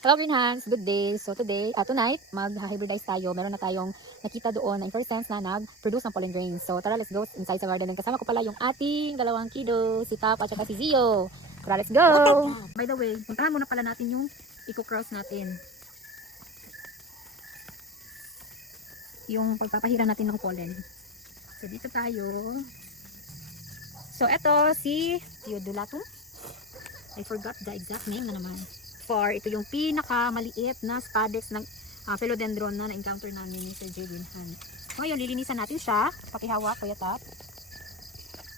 Hello Binhans, good day. So today, tonight, mag-hybridize tayo. Meron na tayong nakita doon na inference na nag-produce ng pollen grains. So tara, let's go inside sa garden. And kasama ko pala yung ating dalawang kiddo, si Tap at saka si Zio. Tara, let's go! By the way, puntahan muna pala natin yung eco-cross natin. Yung pagpapahira natin ng pollen. So dito tayo. So eto si Theodulatum. I forgot the exact name na naman. Ito yung pinaka-maliit na spadex ng philodendron na na-encounter namin ni Sir J. Winhan. Ngayon, lilinisan natin siya. Pakihawak, Kuya Tap.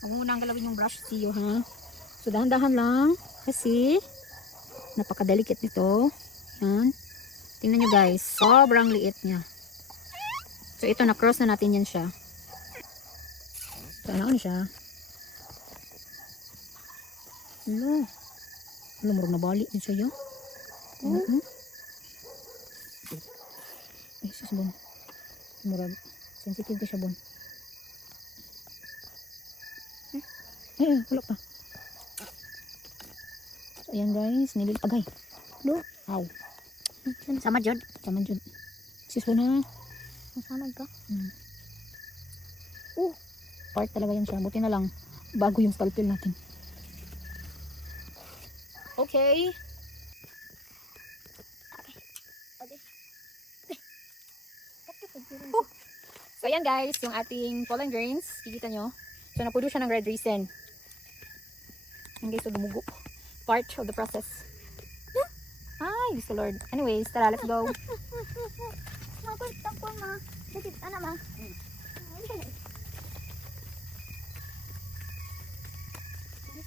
Huwag mo nang galawin yung brush, Tiyo, ha? So, dahan-dahan lang. Kasi, napaka-delicate nito. Yan. Tingnan nyo, guys. Sobrang liit niya. So, ito, na-cross na natin yan siya. So, ano siya? Hello. Hello, murag nabalik din siya, yun. Ay, sus bon. Murag sensitive ka siya bon. Wala pa. So, ayan guys, nililipagay. Do, aw. Sama jud. Sama jud. Sis bon ha. Sama ka. Part talaga yan siya. Buti na lang bago yung stalpil natin. Okay. So ayan guys, yung ating pollen grains, kikita nyo. So napudo siya ng red resin. Ayan guys, so dumugo. Part of the process. Ay, Mr. Lord. Anyways, tara, let's go.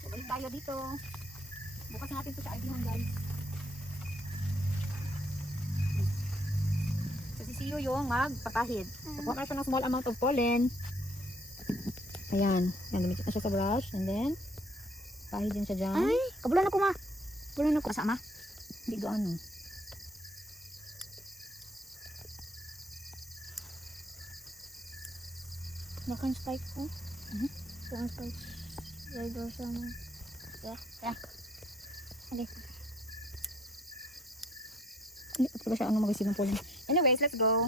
Balik tayo dito. Bukas natin ito sa ID guys. Siyo yung magpapahid. Kukuha na siya ng small amount of pollen. Ayan. Ayan, lumikit na siya sa brush. And then, pahid din siya dyan. Ay, kabulan ako ma. Kabulan ako. Kasama? Hindi gaano. Nakan spike ko. Nakan spike. Rider siya na. Yeah. Okay. Hindi pa siya ano mag-receive ng pollen. Anyways, let's go.